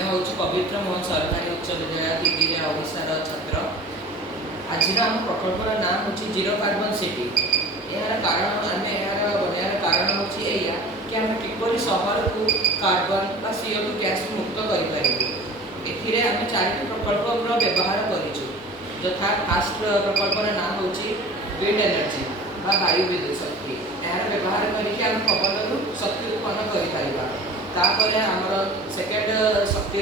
आमे हूँ पवित्र मोहन सरकारी उच्च विद्यालय तिटिया ओडार छात्र। आज आम प्रकल्पर नाम हूँ जीरो कार्बन सिटी। यार कारण आम यार बनार कारण हूँ या कि आम किपर सहर को कार्बन CO2 गैस मुक्त करें आम 4टी प्रकल्प व्यवहार करूँ। यथा फास्ट प्रकल्पर नाम हूँ विंड एनर्जी वायु विद्युत शक्ति। यार व्यवहार करके आम पवन शक्ति उत्पन्न कर आमर सेकेंड शक्ति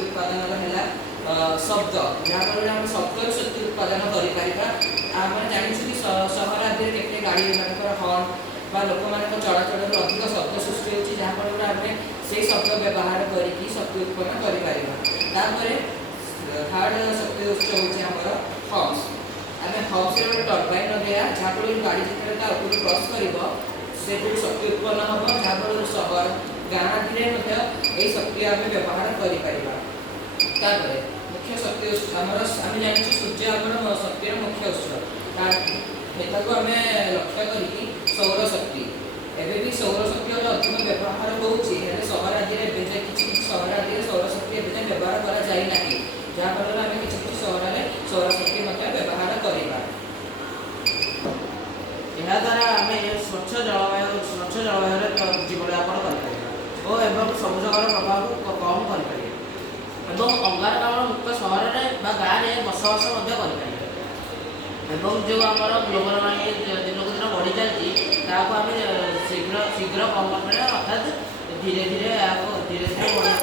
उत्पादन है शब्द जहाँफल आम शब्द शक्ति उत्पादन करें। जानी कि सहर आदि के गाड़ी हर्न बा लोक मान चलाचल अधिक शब्द सृष्टि होती जहाँफल आम से शब्द व्यवहार करके शक्ति उत्पन्न कर। थर्ड शक्ति उत्स हूँ हम्स। आम हम्स गोटे टर्बाइन लगे जहाँफल गाड़ी जितने उपरू क्रस कर से शक्ति उत्पन्न हम जहाँफल सहर गाँ आदि में शक्ति आम व्यवहार कर। मुख्य शक्ति उत्स आम जानी सूर्य आम शक्तिर मुख्य उत्स को आम लक्ष्य कर सौर शक्ति एवं भी सौर शक्ति अधिक व्यवहार होती सहर आदि किसी सहर आदि सौर शक्ति व्यवहार कर जहाँफल आम किसी सहर में सौर शक्ति व्यवहार करवा। द्वारा आम स्वच्छ जलवायु जीवनयापन कर सबुजर प्रभाव को कम कर अंगारकाम्ल मुक्त सहर में गाँव में बसवास जो आमर ग्लोबल वार्मिंग दिन को दिन बढ़ी चलती आम शीघ्र शीघ्र कम कर अर्थात धीरे धीरे बढ़ा